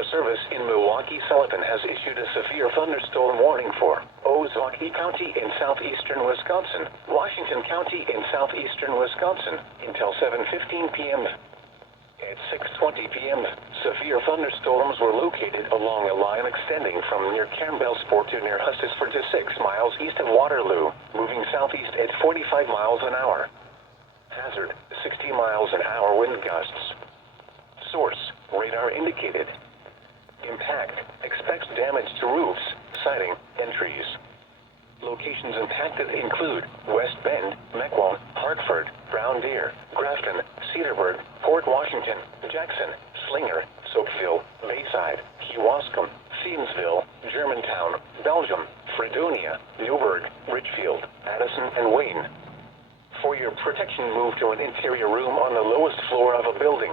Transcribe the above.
Weather Service in Milwaukee-Sullivan has issued a severe thunderstorm warning for Ozaukee County in southeastern Wisconsin, Washington County in southeastern Wisconsin, until 7:15 p.m. At 6:20 p.m., severe thunderstorms were located along a line extending from near Campbellsport to near Hustisford to 6 miles east of Waterloo, moving southeast at 45 miles an hour. Hazard, 60 miles an hour wind gusts. Source, radar indicated. Impact, expects damage to roofs, siding, and trees. Locations impacted include West Bend, Mequon, Hartford, Brown Deer, Grafton, Cedarburg, Port Washington, Jackson, Slinger, Soapville, Bayside, Kewaskum, Thiensville, Germantown, Belgium, Fredonia, Newburgh, Ridgefield, Addison, and Wayne. For your protection, move to an interior room on the lowest floor of a building.